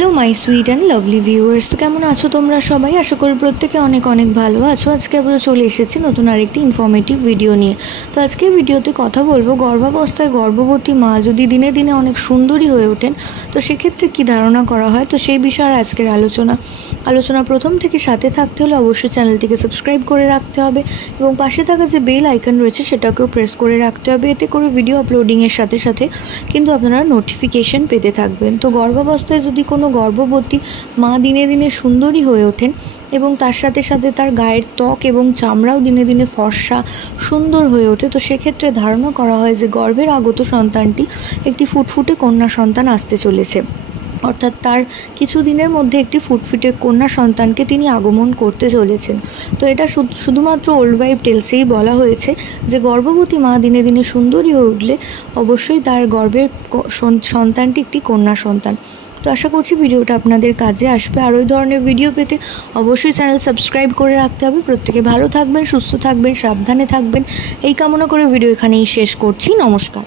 Hello my sweet and lovely viewers, তো কেমন আছো তোমরা সবাই? আশা করি প্রত্যেকে অনেক অনেক ভালো আছো। আজকে আমরা চলে এসেছি নতুন আরেকটি ইনফরমেটিভ ভিডিও নিয়ে। তো আজকে ভিডিওতে কথা বলবো গর্ভাবস্থায় গর্ভবতী মা যদি দিনে দিনে অনেক সুন্দরী হয়ে ওঠেন তো সেক্ষেত্রে কী ধারণা করা হয়, তো সেই বিষয়ে আজকের আলোচনা প্রথম থেকে সাথে থাকতে হলে অবশ্যই চ্যানেলটিকে সাবস্ক্রাইব করে রাখতে হবে এবং পাশে থাকা যে বেল আইকন রয়েছে সেটাকেও প্রেস করে রাখতে হবে। এতে করে ভিডিও আপলোডিংয়ের সাথে সাথে কিন্তু আপনারা নোটিফিকেশন পেতে থাকবেন। তো গর্ভাবস্থায় যদি কোনো গর্ভবতী মা দিনে দিনে সুন্দরী হয়ে ওঠেন এবং তার সাথে সাথে তার গায়ের ত্বক এবং চামড়াও দিনে দিনে ফর্সা সুন্দর হয়ে ওঠে, তো সেক্ষেত্রে ধারণা করা হয় যে গর্ভের আগত সন্তানটি একটি ফুটফুটে কন্যা সন্তান আসতে চলেছে, অর্থাৎ তার কিছুদিনের মধ্যে একটি ফুটফুটে কন্যা সন্তানকে তিনি আগমন করতে চলেছেন। তো এটা শুধুমাত্র ওল্ড ওয়াইফ টেলসেই বলা হয়েছে যে গর্ভবতী মা দিনে দিনে সুন্দরী হয়ে উঠলে অবশ্যই তার গর্ভের সন্তানটি একটি কন্যা সন্তান। তো আশা করছি ভিডিওটা আপনাদের কাজে আসবে। আর ওই ধরনের ভিডিও পেতে অবশ্যই চ্যানেল সাবস্ক্রাইব করে রাখতে হবে। প্রত্যেকে ভালো থাকবেন, সুস্থ থাকবেন, সাবধানে থাকবেন এই কামনা করে ভিডিও এখানেই শেষ করছি। নমস্কার।